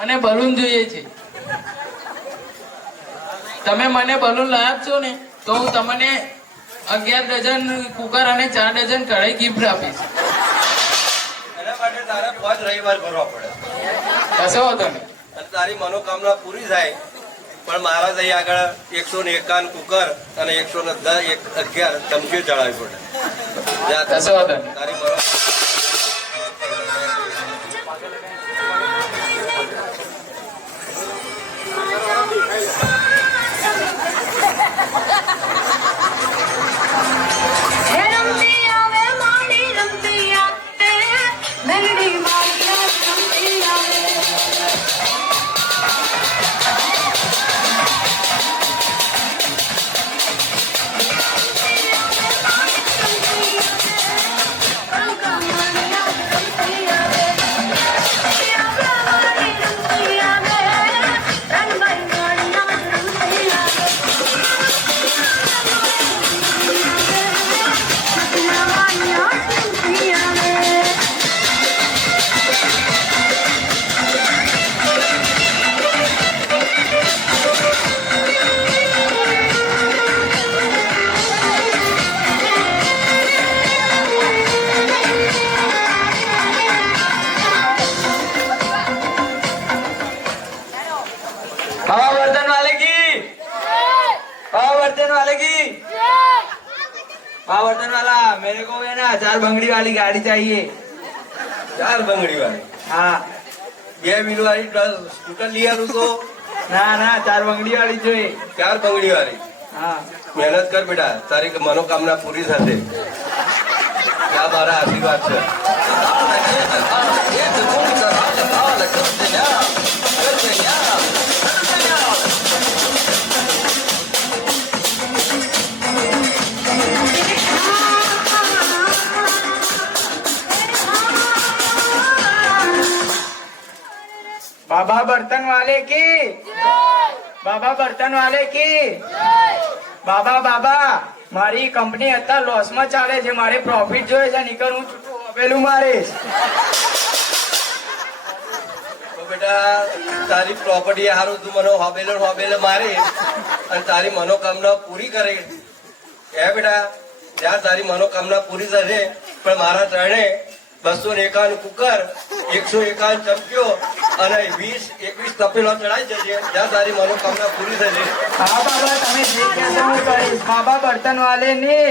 મને બલૂન જોઈએ છે. તમે મને બલૂન લાવી આપશો ને તો હું તમને 11 ડઝન કુકર અને 4 ડઝન કઢાઈ ગિફ્ટ આપીશ. એના માટે તારે 5 રવિવાર કરવા પડે. કશો વાંધો નહીં. તારી મનોકામના પૂરી થાય પણ મારા અહીં આગળ 151 કુકર અને 111 ચમચીઓ ચડાવવી પડે. કશો વાંધો નહીં. તારી बर्तन वाला मेरे को है ना 4 बंगड़ी वाली गाड़ी चाहिए. 4 बंगड़ी वाली? हाँ. 2 व्हील वाली स्कूटर लिया तो ना ना 4 बंगड़ी वाली જોઈએ. 4 बंगड़ी वाली? हाँ. મહેનત કર બેટા, તારી મનોકામના પૂરી થશે. આ મારા આશીર્વાદ છે. बाबा बर्तन वाले की बाबा बर्तन वाले की बाबा बाबा મારી કંપની અત્યારે લોસમાં ચાલે છે, મારે પ્રોફિટ જોઈએ છે, નીકળ હું છૂટું હવેલું મારીશ. તો બેટા તારી પ્રોપર્ટી હારું તું મને હોબેલે મારે અને તારી મનોકામના પૂરી કરે. એ બેટા જ્યાં તારી મનોકામના પૂરી થશે પણ મારા ત્રણે 251 કુકર 151 ચમચીઓ અને 20-21 તપેલો ચડાઈ જશે જ્યાં તારી મનોકામના પૂરી થશે. હા બાબા તમે જે કહેશો હું કરીશ. બાબા બર્તન વાલે ની